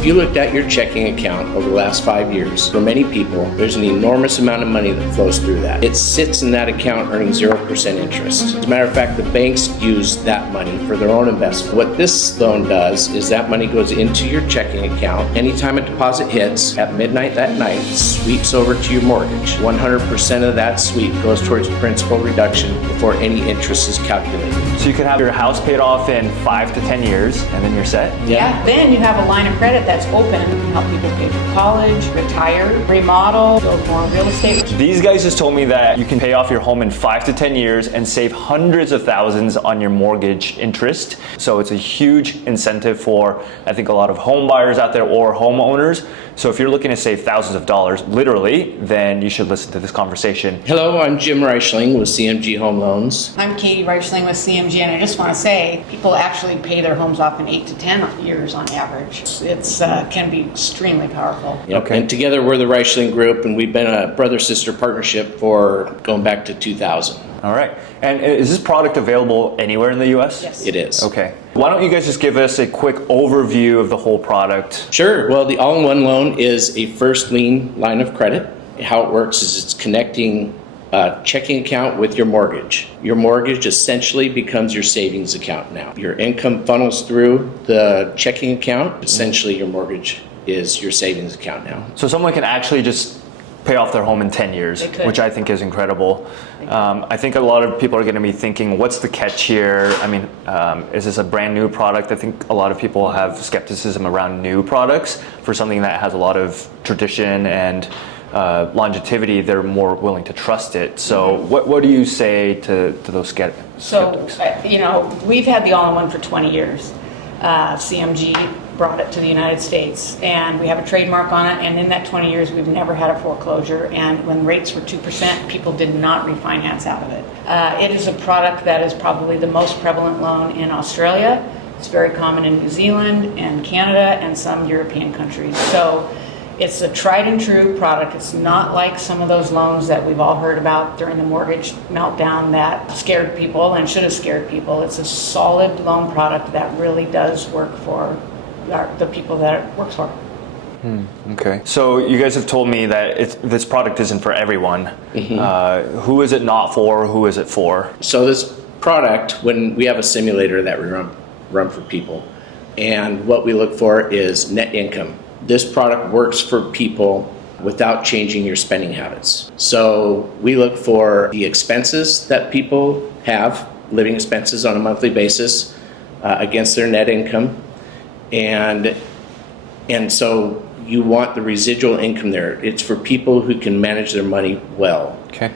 If you looked at your checking account over the last 5 years, for many people, there's an enormous amount of money that flows through that. It sits in that account earning 0% interest. As a matter of fact, the banks use that money for their own investment. What this loan does is that money goes into your checking account. Anytime a deposit hits at midnight that night, sweeps over to your mortgage. 100% of that sweep goes towards principal reduction before any interest is calculated. So you could have your house paid off in 5 to 10 years and then you're set? Yeah, then you have a line of credit that's open and can help people pay for college, retire, remodel, build more real estate. These guys just told me that you can pay off your home in 5 to 10 years and save hundreds of thousands on your mortgage interest. So it's a huge incentive for, I think, a lot of home buyers out there or homeowners. So if you're looking to save thousands of dollars, literally, then you should listen to this conversation. Hello, I'm Jim Reichling with CMG Home Loans. I'm Katie Reichling with CMG, and I just want to say people actually pay their homes off in 8 to 10 years on average. It's can be extremely powerful. Yep. Okay. And together we're the Reichling Group, and we've been a brother-sister partnership for going back to 2000. All right. And is this product available anywhere in the US? Yes. It is. Okay. Why don't you guys just give us a quick overview of the whole product? Sure. Well, the all-in-one loan is a first lien line of credit. How it works is it's connecting a checking account with your mortgage. Your mortgage essentially becomes your savings account now. Your income funnels through the checking account. Essentially, your mortgage is your savings account now. So someone can actually just pay off their home in 10 years, They could. which I think is incredible. I think a lot of people are going to be thinking, what's the catch here? I mean, is this a brand new product? I think a lot of people have skepticism around new products. For something that has a lot of tradition and longevity, they're more willing to trust it. So what do you say to those skeptics? So, we've had the all-in-one for 20 years. CMG brought it to the United States, and we have a trademark on it, and in that 20 years we've never had a foreclosure, and when rates were 2%, people did not refinance out of it. It is a product that is probably the most prevalent loan in Australia. It's very common in New Zealand and Canada and some European countries. So it's a tried and true product. It's not like some of those loans that we've all heard about during the mortgage meltdown that scared people and should have scared people. It's a solid loan product that really does work for the people that it works for. Okay. So you guys have told me that this product isn't for everyone. Who is it not for? Who is it for? So this product, when we have a simulator that we run for people, and what we look for is net income. This product works for people without changing your spending habits. So we look for the expenses that people have, living expenses on a monthly basis, against their net income. And so you want the residual income there. It's for people who can manage their money well. Okay.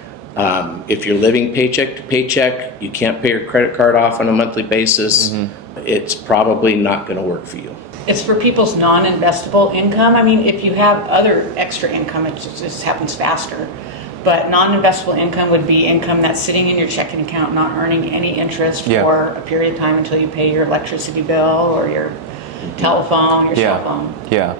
If you're living paycheck to paycheck, you can't pay your credit card off on a monthly basis, it's probably not going to work for you. It's for people's non-investable income. I mean, if you have other extra income, it just happens faster. But non-investable income would be income that's sitting in your checking account, not earning any interest for a period of time until you pay your electricity bill or your telephone, your cell phone. Yeah.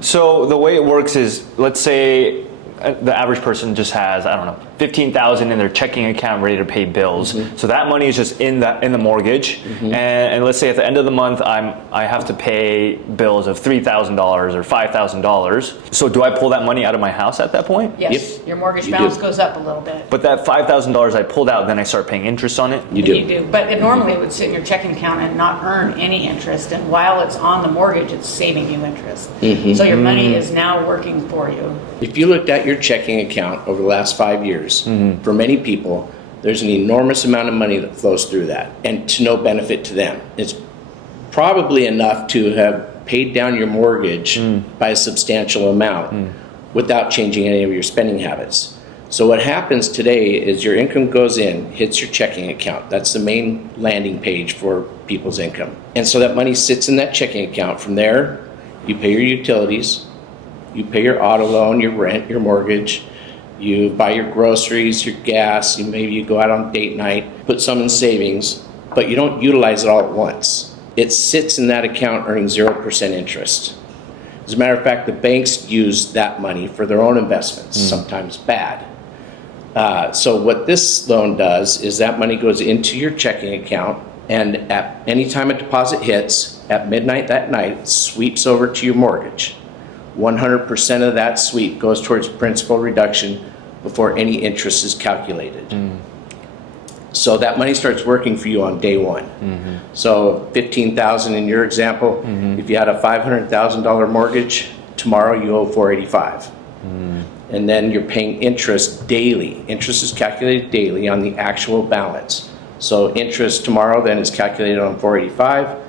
So the way it works is, let's say the average person just has, I don't know, $15,000 in their checking account ready to pay bills. So that money is just in the mortgage. And let's say at the end of the month, I have to pay bills of $3,000 or $5,000. So do I pull that money out of my house at that point? Yes, your mortgage balance goes up a little bit. But that $5,000 I pulled out, then I start paying interest on it? You do. You do. But normally it would sit in your checking account and not earn any interest. And while it's on the mortgage, it's saving you interest. So your money is now working for you. If you looked at your checking account over the last 5 years, for many people, there's an enormous amount of money that flows through that, and to no benefit to them. It's probably enough to have paid down your mortgage by a substantial amount without changing any of your spending habits. So what happens today is your income goes in, hits your checking account. That's the main landing page for people's income. And so that money sits in that checking account. From there, you pay your utilities, you pay your auto loan, your rent, your mortgage, you buy your groceries, your gas, maybe you go out on date night, put some in savings, but you don't utilize it all at once. It sits in that account earning 0% interest. As a matter of fact, the banks use that money for their own investments, sometimes bad. So what this loan does is that money goes into your checking account, and at any time a deposit hits, at midnight that night sweeps over to your mortgage. 100% of that sweep goes towards principal reduction before any interest is calculated. So that money starts working for you on day one. So 15,000 in your example, if you had a $500,000 mortgage, tomorrow you owe 485. And then you're paying interest daily. Interest is calculated daily on the actual balance. So interest tomorrow then is calculated on 485.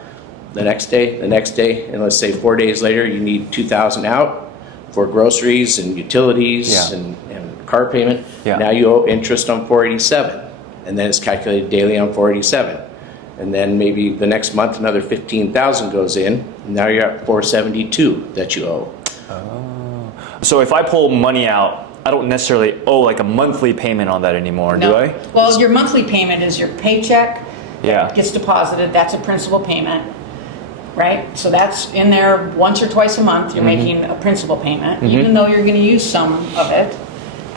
The next day, and let's say 4 days later, you need 2,000 out for groceries and utilities Yeah. and car payment. Yeah. Now you owe interest on 487, and then it's calculated daily on 487. And then maybe the next month, another 15,000 goes in, and now you're at 472 that you owe. So if I pull money out, I don't necessarily owe like a monthly payment on that anymore, do No. I? Well, your monthly payment is your paycheck. Yeah. Gets deposited, that's a principal payment, right? So that's in there once or twice a month, you're making a principal payment, even though you're gonna use some of it.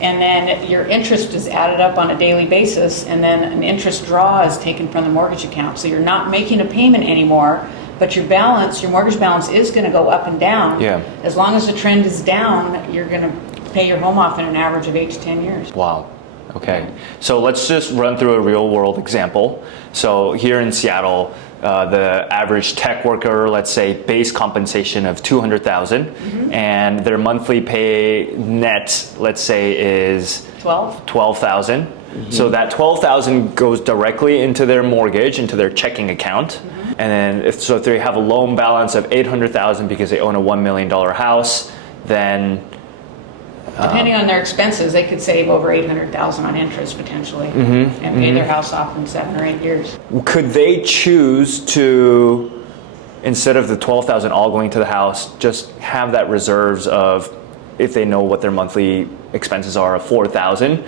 And then your interest is added up on a daily basis, and then an interest draw is taken from the mortgage account. So you're not making a payment anymore, but your balance, your mortgage balance is gonna go up and down. Yeah. As long as the trend is down, you're gonna pay your home off in an average of 8 to 10 years. Wow. Okay. So let's just run through a real world example. So here in Seattle, the average tech worker, let's say base compensation of 200,000 and their monthly pay net, let's say is 12? 12,000. So that 12,000 goes directly into their mortgage, into their checking account. And then if they have a loan balance of 800,000 because they own a $1 million house, then Depending on their expenses, they could save over 800,000 on interest potentially and pay their house off in 7 or 8 years. could they choose to, instead of the 12,000 all going to the house, just have that reserves of, if they know what their monthly expenses are of 4,000,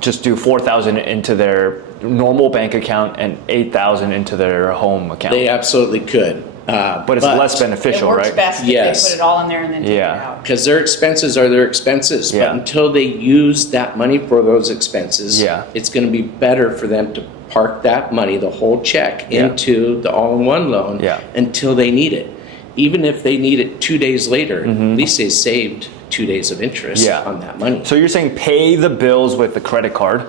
just do 4,000 into their normal bank account and 8,000 into their home account? They absolutely could. But it's less beneficial, It works right? best if Yes. they put it all in there and then take it Yeah. out. Because their expenses are their expenses, Yeah. but until they use that money for those expenses, Yeah. it's going to be better for them to park that money, the whole check, Yeah. into the all-in-one loan Yeah. until they need it. Even if they need it 2 days later, at least they saved 2 days of interest Yeah. on that money. So you're saying pay the bills with the credit card?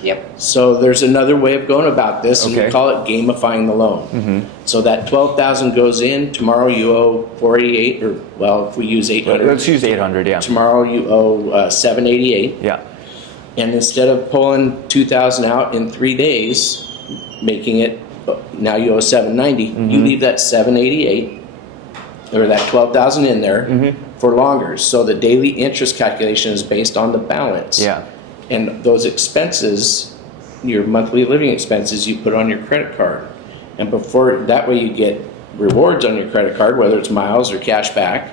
Yep. So there's another way of going about this, and Okay. we call it gamifying the loan. So that 12,000 goes in. Tomorrow you owe 488, or well, if we use 800, Let's use 800, yeah. tomorrow you owe 788. Yeah. And instead of pulling 2,000 out in 3 days, making it, now you owe 790, you leave that 788, or that 12,000 in there for longer. So the daily interest calculation is based on the balance. Yeah. And those expenses, your monthly living expenses, you put on your credit card. And before, that way you get rewards on your credit card, whether it's miles or cash back.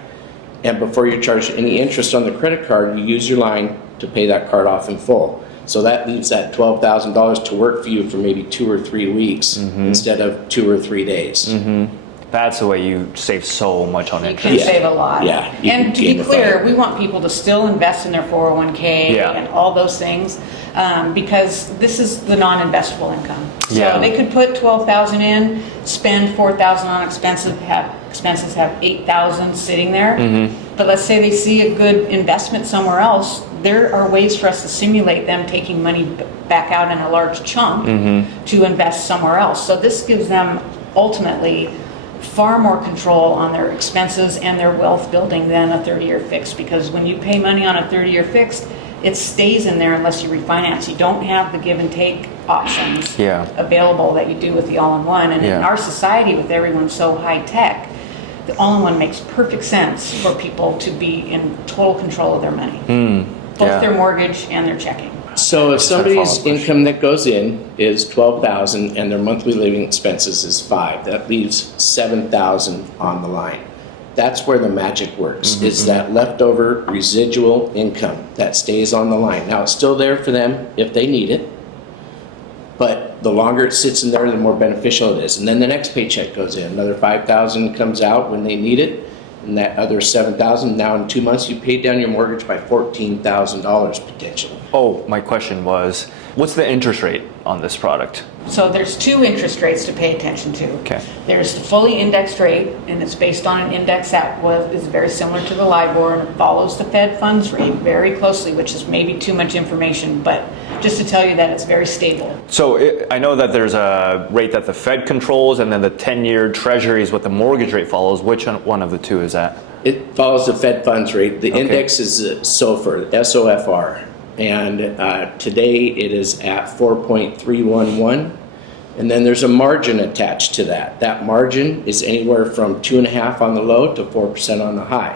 And before you charge any interest on the credit card, you use your line to pay that card off in full. So that leaves that $12,000 to work for you for maybe 2 or 3 weeks instead of 2 or 3 days. That's the way you save so much on You interest. can save a lot. Yeah, you can And to be gamify clear, it. we want people to still invest in their 401k Yeah. and all those things, because this is the non-investable income. Yeah. So they could put 12,000 in, spend 4,000 on expenses have 8,000 sitting there. But let's say they see a good investment somewhere else, there are ways for us to simulate them taking money back out in a large chunk to invest somewhere else. So this gives them ultimately far more control on their expenses and their wealth building than a 30-year fixed, because when you pay money on a 30-year fixed, it stays in there unless you refinance. You don't have the give and take options Yeah. available that you do with the all-in-one. And in Yeah. our society, with everyone so high-tech, the all-in-one makes perfect sense for people to be in total control of their money, both yeah. their mortgage and their checking. So if a somebody's follow-up question. income that goes in is 12,000 and their monthly living expenses is 5, that leaves 7,000 on the line. That's where the magic works, is that leftover residual income that stays on the line. Now, it's still there for them if they need it, but the longer it sits in there, the more beneficial it is. And then the next paycheck goes in, another 5,000 comes out when they need it, and that other 7,000, now in 2 months, you paid down your mortgage by $14,000 potentially. Oh, my question was, What's the interest rate on this product? So there's two interest rates to pay attention to. Okay. There's the fully indexed rate, and it's based on an index that is very similar to the LIBOR, and it follows the Fed funds rate very closely, which is maybe too much information, but just to tell you that it's very stable. So I know that there's a rate that the Fed controls, and then the 10-year Treasury is what the mortgage rate follows. Which one of the two is that? It follows the Fed funds rate. The Okay. index is SOFR, SOFR. And today it is at 4.311. And then there's a margin attached to that. That margin is anywhere from 2.5% on the low to 4% on the high.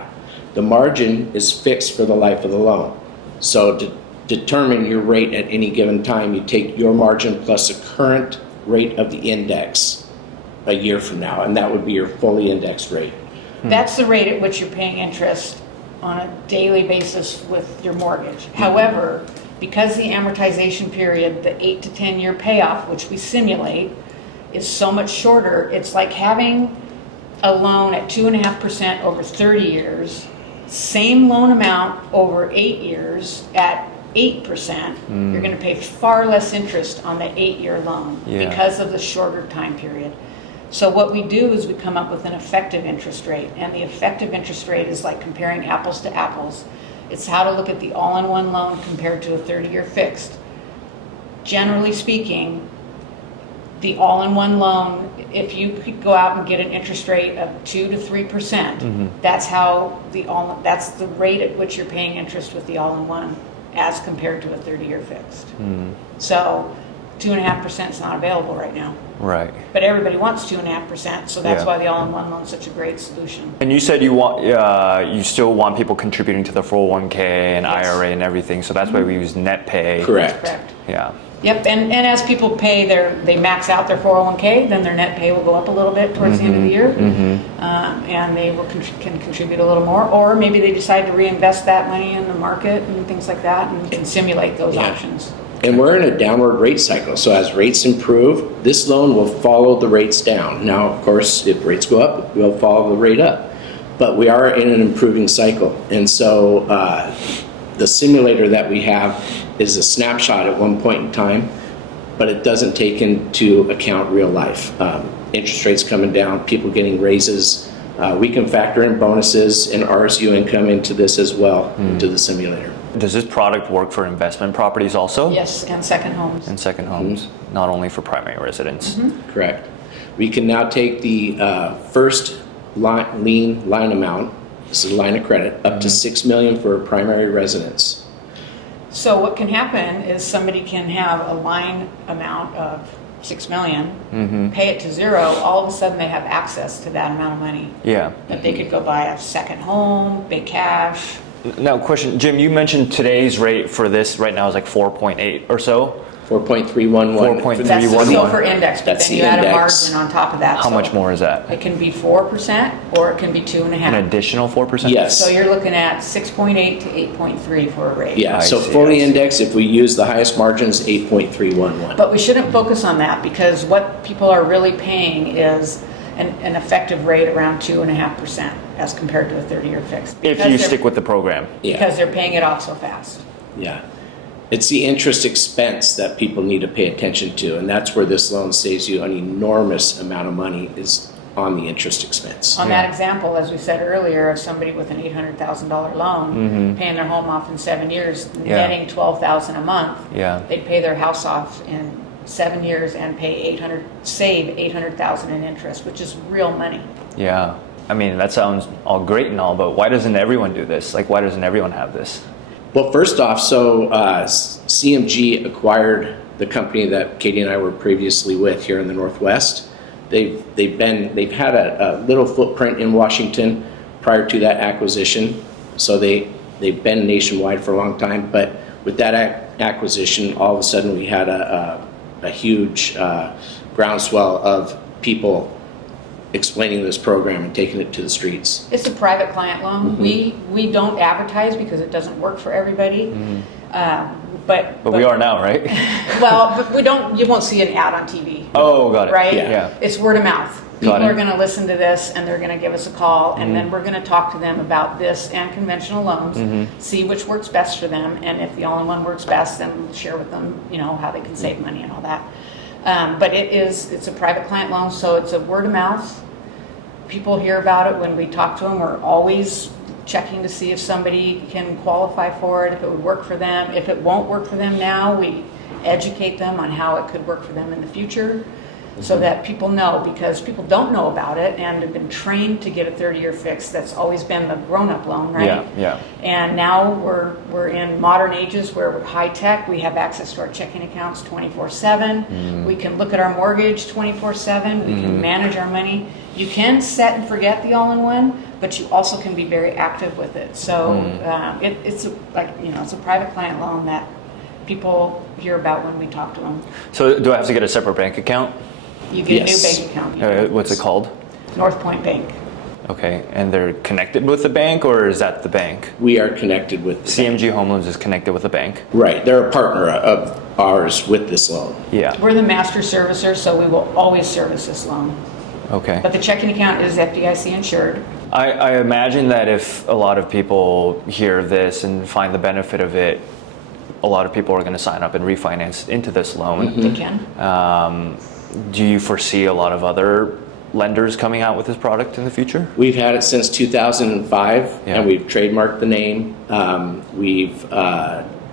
The margin is fixed for the life of the loan. So to determine your rate at any given time, you take your margin plus the current rate of the index a year from now, and that would be your fully indexed rate. That's the rate at which you're paying interest on a daily basis with your mortgage. However, because the amortization period, the 8 to 10 year payoff, which we simulate, is so much shorter, it's like having a loan at 2.5% over 30 years, same loan amount over 8 years at 8%, you're going to pay far less interest on the 8-year loan because of the shorter time period. So what we do is we come up with an effective interest rate, and the effective interest rate is like comparing apples to apples. It's how to look at the all-in-one loan compared to a 30-year fixed. Generally speaking, the all-in-one loan, if you could go out and get an interest rate of 2 to 3%, that's how that's the rate at which you're paying interest with the all-in-one as compared to a 30-year fixed. So 2.5% is not available right now. Right. But everybody wants 2.5%, so that's Yeah. why the all-in-one loan is such a great solution. And you said you still want people contributing to the 401k and Yes. IRA and everything, so that's why we use net pay. Correct. Correct. Yeah. Yep, and as people pay they max out their 401k, then their net pay will go up a little bit towards the end of the year, and they can contribute a little more, or maybe they decide to reinvest that money in the market and things like that, and can simulate those Yeah. options. And we're in a downward rate cycle. So as rates improve, this loan will follow the rates down. Now, of course, if rates go up, we'll follow the rate up. But we are in an improving cycle. And so the simulator that we have is a snapshot at one point in time, but it doesn't take into account real life. Interest rates coming down, people getting raises. We can factor in bonuses and RSU income into this as well, into the simulator. Does this product work for investment properties also? Yes, and second homes. And second homes, not only for primary residents? Correct. We can now take the first lien line amount, this is a line of credit, up to $6 million for a primary residence. So what can happen is somebody can have a line amount of $6 million, pay it to zero, all of a sudden they have access to that amount of money. Yeah. That they could go buy a second home, pay cash. Now, question, Jim, you mentioned today's rate for this right now is like 4.8 or so. 4.311. 4.311. That's the SOFR index, but That's then the you add a index. margin on top of that. How so much more is that? It can be 4% or it can be 2.5. An additional 4%? Yes. So you're looking at 6.8 to 8.3 for a rate. Yeah, I so see, fully I see. indexed, if we use the highest margins, 8.311. But we shouldn't focus on that because what people are really paying is an effective rate around 2.5% as compared to a 30-year fixed. If Because you they're- stick with the program. Because they're paying it off so fast. Yeah. It's the interest expense that people need to pay attention to, and that's where this loan saves you an enormous amount of money is on the interest expense. On that example, as we said earlier, of somebody with an $800,000 loan, paying their home off in 7 years, Yeah. netting $12,000 a month, Yeah. they'd pay their house off in 7 years and save $800,000 in interest, which is real money. Yeah. I mean, that sounds all great and all, but why doesn't everyone do this? Like, why doesn't everyone have this? Well, first off, so CMG acquired the company that Katie and I were previously with here in the Northwest. They've had a little footprint in Washington prior to that acquisition, so they've been nationwide for a long time. But with that acquisition, all of a sudden we had a huge groundswell of people explaining this program and taking it to the streets. It's a private client loan. We don't advertise because it doesn't work for everybody. But But we are now, right? Well, but you won't see an ad on TV. Oh, got it. Right? Yeah. It's word of mouth. People Got it. are going to listen to this and they're going to give us a call, and then we're going to talk to them about this and conventional loans, see which works best for them, and if the all-in-one works best, then we'll share with them, how they can save money and all that. But it's a private client loan, so it's a word of mouth. People hear about it when we talk to them. We're always checking to see if somebody can qualify for it, if it would work for them. If it won't work for them now, we educate them on how it could work for them in the future, so that people know, because people don't know about it and have been trained to get a 30-year fix. That's always been the grown-up loan, right? Yeah. And now we're in modern ages where we're high tech. We have access to our checking accounts 24/7. We can look at our mortgage 24/7. We can manage our money. You can set and forget the all-in-one, but you also can be very active with it. So it's a private client loan that people hear about when we talk to them. So do I have to get a separate bank account? You get Yes. a new bank account. What's it called? North Point Bank. Okay, and they're connected with the bank, or is that the bank? We are connected with CMG Home Loans is connected with the bank. Right, they're a partner of ours with this loan. Yeah. We're the master servicer, so we will always service this loan. Okay. But the checking account is FDIC insured. I imagine that if a lot of people hear this and find the benefit of it, a lot of people are going to sign up and refinance into this loan. They can. Do you foresee a lot of other lenders coming out with this product in the future? We've had it since 2005, Yeah. and we've trademarked the name. We've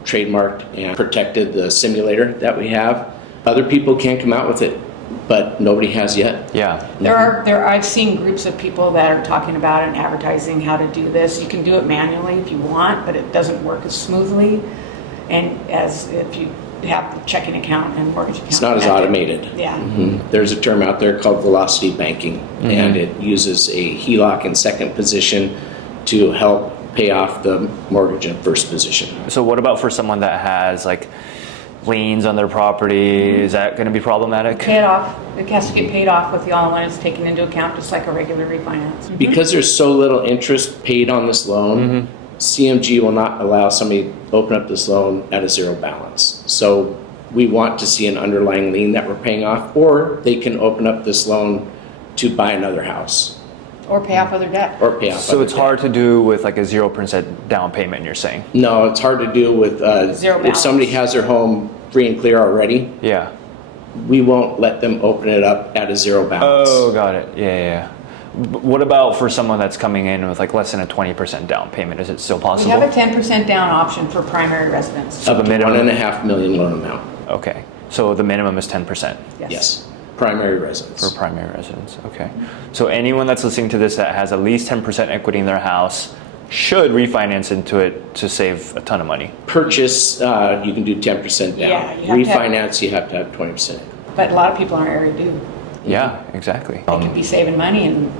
trademarked and protected the simulator that we have. Other people can come out with it, but nobody has yet. Yeah. I've seen groups of people that are talking about it and advertising how to do this. You can do it manually if you want, but it doesn't work as smoothly and as if you have the checking account and mortgage account. It's not as connected. automated. Yeah. There's a term out there called velocity banking, and it uses a HELOC in second position to help pay off the mortgage in first position. So what about for someone that has like liens on their property? Is that going to be problematic? Pay it off. It has to get paid off with the all-in-one. It's taken into account just like a regular refinance. Because there's so little interest paid on this loan, CMG will not allow somebody to open up this loan at a zero balance. So we want to see an underlying lien that we're paying off, or they can open up this loan to buy another house Or pay off other debt. or pay off. So other it's debt. hard to do with like a 0% down payment, you're saying? No, it's hard to do with, Zero if balance. somebody has their home free and clear already, Yeah. we won't let them open it up at a zero balance. Oh, got it. Yeah. What about for someone that's coming in with like less than a 20% down payment? Is it still We possible? have a 10% down option for primary residence. So Up the to minimum- $1.5 million loan amount. Okay. So the minimum is 10%. Yes, primary residence. For primary residence, okay. So anyone that's listening to this that has at least 10% equity in their house should refinance into it to save a ton of money. Purchase, you can do 10% down. Yeah, you have to have- Refinance, you have to have 20%. But a lot of people in our area do. Yeah, exactly. They could be saving money in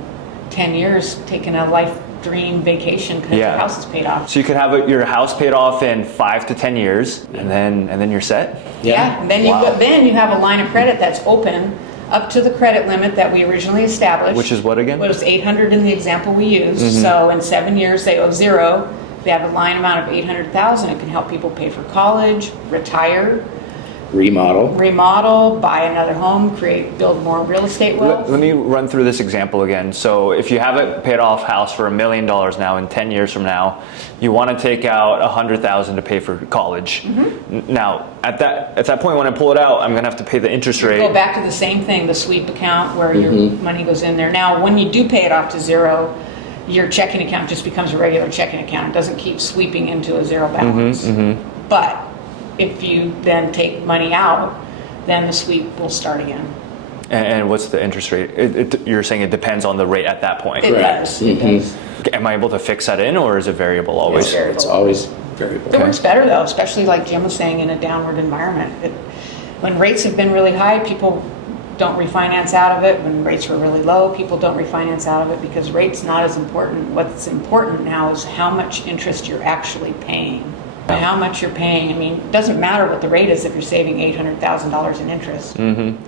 10 years, taking a life dream vacation because Yeah. their house is paid off. So you could have your house paid off in 5 to 10 years, and then you're set. Yeah, and then Wow. then you have a line of credit that's open up to the credit limit that we originally established. Which is what again? It was 800 in the example we used. So in 7 years, they owe zero. They have a line amount of 800,000. It can help people pay for college, retire, Remodel. remodel, buy another home, build more real estate wealth. Let me run through this example again. So if you have a paid off house for $1 million now, in 10 years from now, you want to take out $100,000 to pay for college. Now, at that point, when I pull it out, I'm going to have to pay the interest Go rate. back to the same thing, the sweep account where your money goes in there. Now, when you do pay it off to zero, your checking account just becomes a regular checking account. It doesn't keep sweeping into a zero balance. But if you then take money out, then the sweep will start again. And what's the interest rate? You're saying it depends on the rate at that point. It Correct. does. It does. Am I able to fix that in, or is it variable always? It's variable. It's always variable. It works better though, especially like Jim was saying, in a downward environment. When rates have been really high, people don't refinance out of it. When rates were really low, people don't refinance out of it because rate's not as important. What's important now is how much interest you're actually paying. How much you're paying. I mean, it doesn't matter what the rate is if you're saving $800,000 in interest,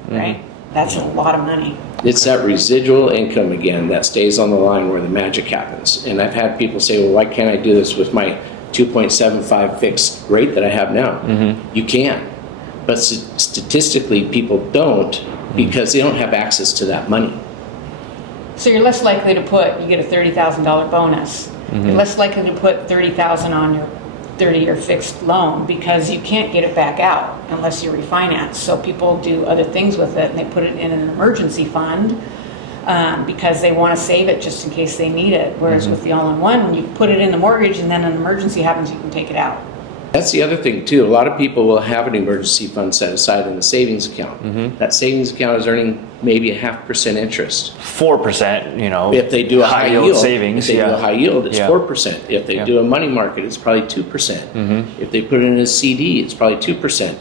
right? That's a lot of money. It's that residual income again that stays on the line where the magic happens. And I've had people say, well, why can't I do this with my 2.75 fixed rate that I have now? You can. But statistically, people don't because they don't have access to that money. So you're less likely to you get a $30,000 bonus. You're less likely to put $30,000 on your 30-year fixed loan because you can't get it back out unless you refinance. So people do other things with it, and they put it in an emergency fund because they want to save it just in case they need it. Whereas with the all-in-one, when you put it in the mortgage and then an emergency happens, you can take it out. That's the other thing too. A lot of people will have an emergency fund set aside in the savings account. That savings account is earning maybe 0.5% interest. 4%, you know. If they do a high yield savings, if they do a high yield, it's Yeah. 4%. If they do a money market, it's probably 2%. If they put it in a CD, it's probably 2%.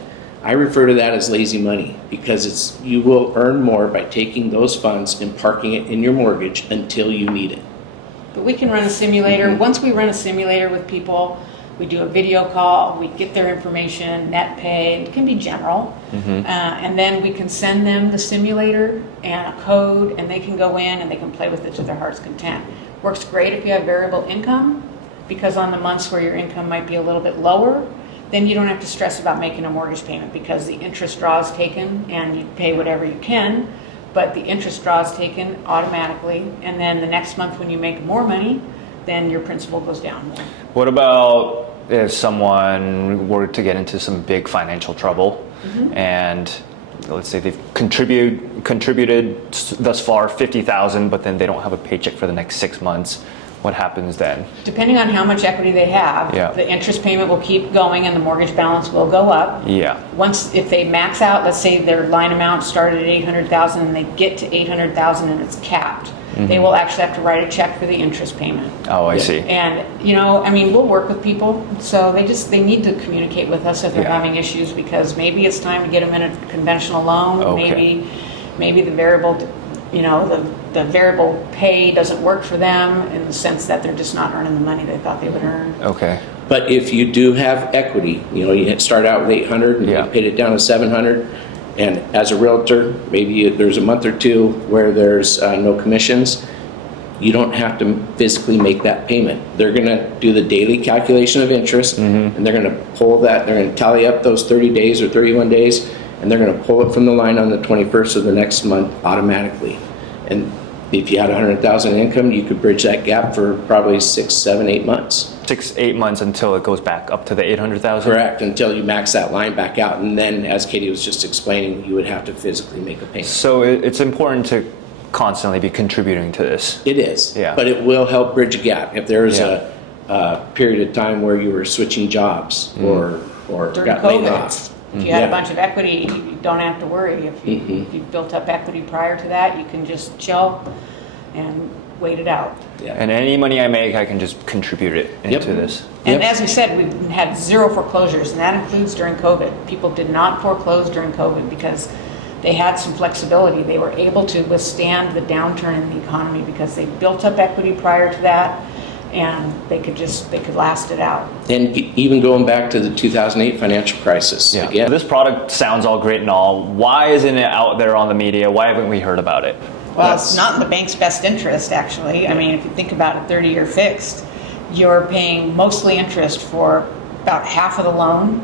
I refer to that as lazy money because you will earn more by taking those funds and parking it in your mortgage until you need it. But we can run a simulator. Once we run a simulator with people, we do a video call, we get their information, net pay, it can be general. And then we can send them the simulator and a code, and they can go in and they can play with it to their heart's content. Works great if you have variable income, because on the months where your income might be a little bit lower, then you don't have to stress about making a mortgage payment because the interest draw is taken and you pay whatever you can, but the interest draw is taken automatically. And then the next month when you make more money, then your principal goes down more. What about if someone were to get into some big financial trouble and let's say they've contributed thus far 50,000, but then they don't have a paycheck for the next 6 months? What happens then? Depending on how much equity they have, Yeah. the interest payment will keep going and the mortgage balance will go up. Yeah. Once, if they max out, let's say their line amount started at 800,000 and they get to 800,000 and it's capped, they will actually have to write a check for the interest payment. Oh, I see. And, you know, I mean, we'll work with people, so they need to communicate with us if they're Yeah. having issues, because maybe it's time to get them in a conventional loan. Okay. Maybe the variable, you know, the variable pay doesn't work for them in the sense that they're just not earning the money they thought they would earn. Okay. But if you do have equity, you know, you start out with 800 and Yeah. you paid it down to 700, and as a realtor, maybe there's a month or two where there's no commissions, you don't have to physically make that payment. They're gonna do the daily calculation of interest, and they're gonna pull that, they're gonna tally up those 30 days or 31 days, and they're gonna pull it from the line on the 21st of the next month automatically. And if you had 100,000 income, you could bridge that gap for probably 6, 7, 8 months. 6-8 months until it goes back up to the 800,000? Correct, until you max that line back out. And then, as Katie was just explaining, you would have to physically make a payment. So it's important to constantly be contributing to this. It is, Yeah. but it will help bridge a gap. If there's Yeah. a period of time where you were switching jobs or During got laid COVID, off. if you had a Yeah. bunch of equity, you don't have to worry. If you built up equity prior to that, you can just chill and wait it out. Yeah. And any money I make, I can just contribute it into Yep. this. And Yep. as we said, we've had 0 foreclosures, and that includes during COVID. People did not foreclose during COVID because they had some flexibility. They were able to withstand the downturn in the economy because they built up equity prior to that, and they could last it out. And even going back to the 2008 financial crisis, Yeah. again, This product sounds all great and all. Why isn't it out there on the media? Why haven't we heard about it? Well, it's not in the bank's best interest, actually. I mean, if you think about a 30-year fixed, you're paying mostly interest for about half of the loan.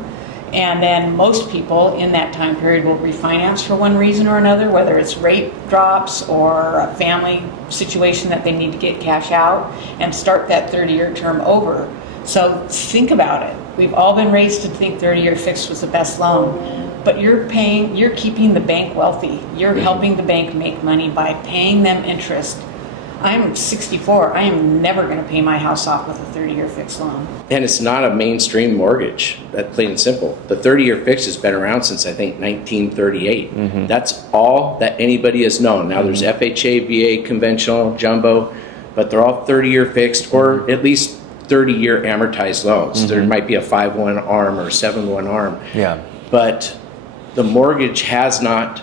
And then most people in that time period will refinance for one reason or another, whether it's rate drops or a family situation that they need to get cash out and start that 30-year term over. So think about it. We've all been raised to think 30-year fixed was the best loan, but you're keeping the bank wealthy. You're helping the bank make money by paying them interest. I'm 64. I am never going to pay my house off with a 30-year fixed loan. and it's not a mainstream mortgage, that plain and simple. The 30-year fix has been around since, I think, 1938. That's all that anybody has known. Now there's FHA, VA, conventional, jumbo, but they're all 30-year fixed or at least 30-year amortized loans. There might be a 5-1 ARM or 7-1 ARM. Yeah. But the mortgage has not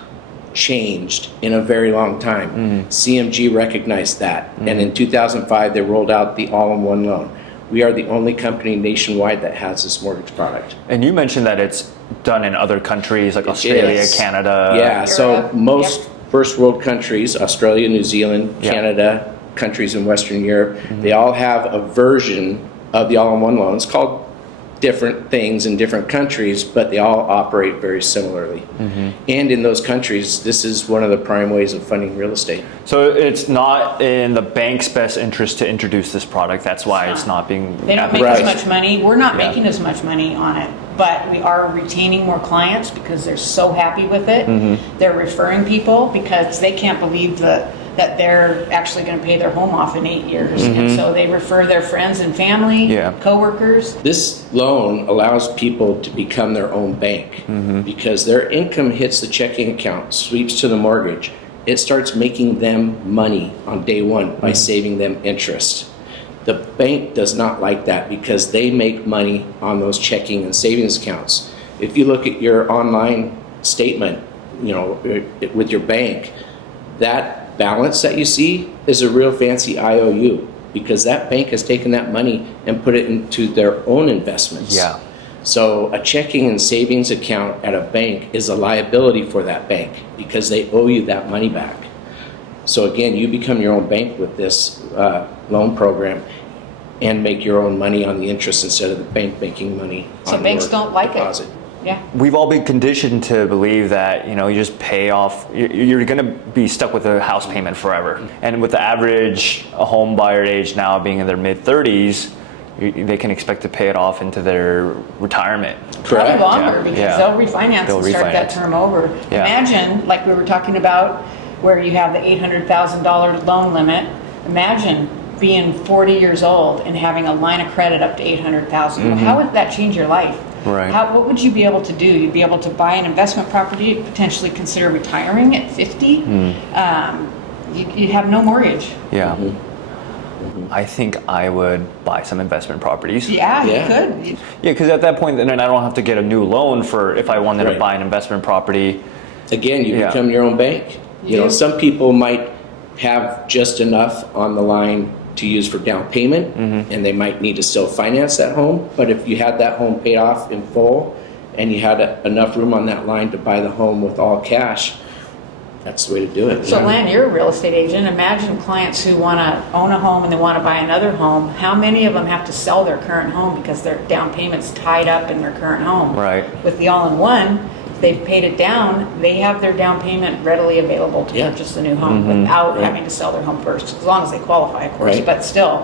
changed in a very long time. CMG recognized that. And in 2005, they rolled out the all-in-one loan. We are the only company nationwide that has this mortgage product. And you mentioned that it's done in other countries like Australia, Yes. Canada. Yeah, so Europe. most Yep. first world countries, Australia, New Zealand, Yeah. Canada, countries in Western Europe, they all have a version of the all-in-one loan. It's called different things in different countries, but they all operate very similarly. And in those countries, this is one of the prime ways of funding real estate. So it's not in the bank's best interest to introduce this product. That's why it's not being. They don't make Right. as much money. We're not Yeah. making as much money on it, but we are retaining more clients because they're so happy with it. They're referring people because they can't believe that they're actually going to pay their home off in 8 years. And so they refer their friends and family, Yeah. coworkers. This loan allows people to become their own bank because their income hits the checking account, sweeps to the mortgage. It starts making them money on day one by saving them interest. The bank does not like that because they make money on those checking and savings accounts. If you look at your online statement, with your bank, that balance that you see is a real fancy IOU because that bank has taken that money and put it into their own investments. Yeah. So a checking and savings account at a bank is a liability for that bank because they owe you that money back. So again, you become your own bank with this loan program and make your own money on the interest instead of the bank making money So on banks your don't like deposit. it. Yeah. We've all been conditioned to believe that you just pay off. You're going to be stuck with a house payment forever. And with the average home buyer age now being in their mid 30s, they can expect to pay it off into their retirement. Probably Correct. longer Yeah. because Yeah. they'll refinance They'll and start that refinance. term over. Yeah. Imagine, like we were talking about, where you have the $800,000 loan limit. Imagine being 40 years old and having a line of credit up to $800,000. Well, how would that change your life? Right. What would you be able to do? You'd be able to buy an investment property, potentially consider retiring at 50. You have no mortgage. Yeah. I think I would buy some investment properties. Yeah, Yeah. you could. Yeah, because at that point, then I don't have to get a new loan for if I wanted to Right. buy an investment property. Again, you Yeah. become your own bank. You do. Some people might have just enough on the line to use for down payment, and they might need to still finance that home. But if you had that home paid off in full, and you had enough room on that line to buy the home with all cash, that's the way to do it. So Len, you're a real estate agent. Imagine clients who want to own a home and they want to buy another home. How many of them have to sell their current home because their down payment's tied up in their current home? Right. With the all-in-one, if they've paid it down, they have their down payment readily available to Yeah. purchase the new home without Right. having to sell their home first, as long as they qualify, of course. Right. But still,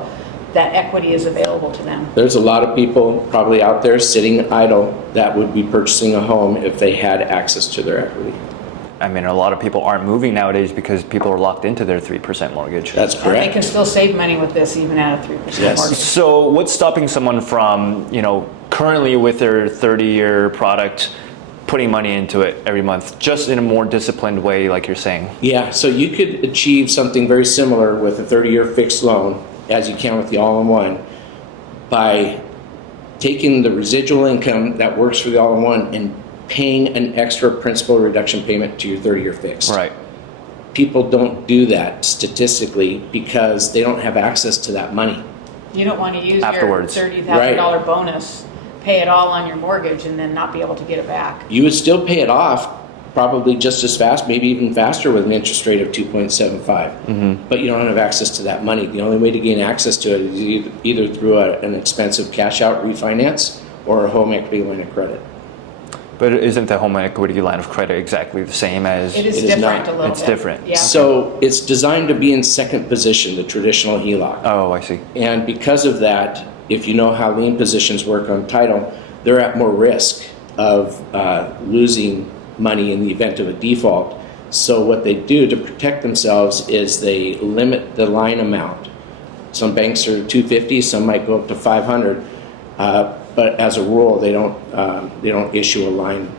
that equity is available to them. There's a lot of people probably out there sitting idle that would be purchasing a home if they had access to their equity. I mean, a lot of people aren't moving nowadays because people are locked into their 3% mortgage. That's And they correct. can still save money with this even at a 3% Yes. mortgage. So what's stopping someone from, currently with their 30-year product, putting money into it every month, just in a more disciplined way, like you're saying? Yeah, so you could achieve something very similar with a 30-year fixed loan as you can with the all-in-one by taking the residual income that works for the all-in-one and paying an extra principal reduction payment to your 30-year fixed. Right. People don't do that statistically because they don't have access to that money. You don't want to use Afterwards. your $30,000 bonus, pay it all on your mortgage, and then not be able to get it back. You would still pay it off probably just as fast, maybe even faster with an interest rate of 2.75. But you don't have access to that money. The only way to gain access to it is either through an expensive cash out refinance or a home equity line of credit. But isn't the home equity line of credit exactly the same as? It is It is different not. a little It's bit. different. Yeah. So it's designed to be in second position, the traditional HELOC. Oh, I see. And because of that, if you know how lien positions work on title, they're at more risk of losing money in the event of a default. So what they do to protect themselves is they limit the line amount. Some banks are 250, some might go up to 500, but as a rule, they don't issue a line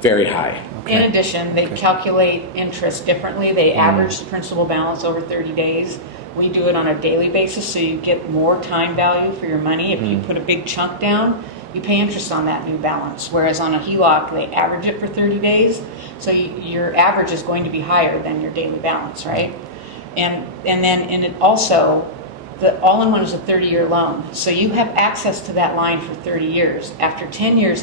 very high. In addition, they calculate interest differently. They average the principal balance over 30 days. We do it on a daily basis, so you get more time value for your money. If you put a big chunk down, you pay interest on that new balance. Whereas on a HELOC, they average it for 30 days, so your average is going to be higher than your daily balance, right? And then it also, the all-in-one is a 30-year loan, so you have access to that line for 30 years. After 10 years,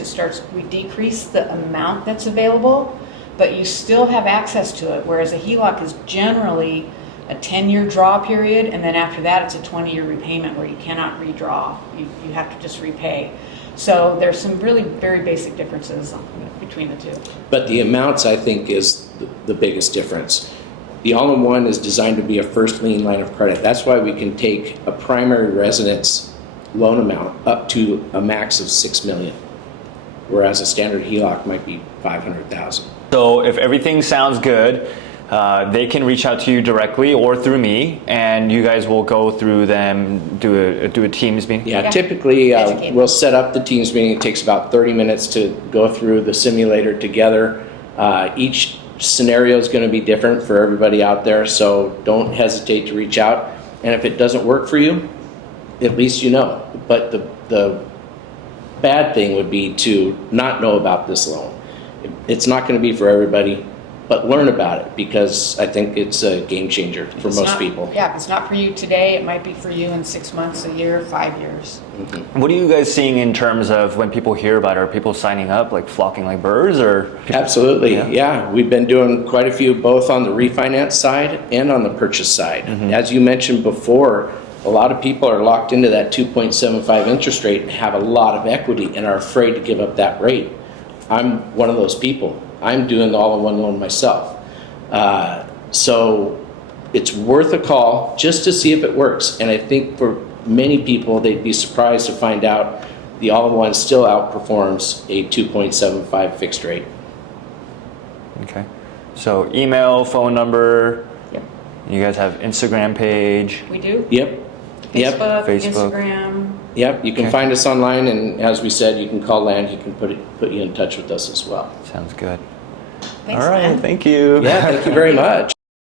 we decrease the amount that's available, but you still have access to it, whereas a HELOC is generally a 10-year draw period, and then after that, it's a 20-year repayment where you cannot redraw. You have to just repay. So there's some really very basic differences between the two. But the amounts, I think, is the biggest difference. The all-in-one is designed to be a first lien line of credit. That's why we can take a primary residence loan amount up to a max of $6 million, whereas a standard HELOC might be $500,000. So if everything sounds good, they can reach out to you directly or through me, and you guys will go through them, do a Teams meeting. Yeah, Yeah. typically Educated. we'll set up the Teams meeting. It takes about 30 minutes to go through the simulator together. Each scenario is going to be different for everybody out there, so don't hesitate to reach out. And if it doesn't work for you, at least you know. But the bad thing would be to not know about this loan. It's not going to be for everybody, but learn about it, because I think it's a game changer for It's most not- people. Yeah, if it's not for you today, it might be for you in 6 months, a year, 5 years. What are you guys seeing in terms of when people hear about it? Are people signing up, like flocking like birds, or? Absolutely, Yeah. yeah. We've been doing quite a few, both on the refinance side and on the purchase side. As you mentioned before, a lot of people are locked into that 2.75 interest rate and have a lot of equity and are afraid to give up that rate. I'm one of those people. I'm doing the all-in-one loan myself. So it's worth a call just to see if it works. And I think for many people, they'd be surprised to find out the all-in-one still outperforms a 2.75 fixed rate. Okay. So email, phone number. Yep. You guys have Instagram page. We do? Yep. Yep. Facebook, Facebook. Instagram. Yep. You can Okay. find us online, and as we said, you can call Land. He can put you in touch with us as well. Sounds good. Thanks, All right. Len. Thank you. Yeah. Thank you very much.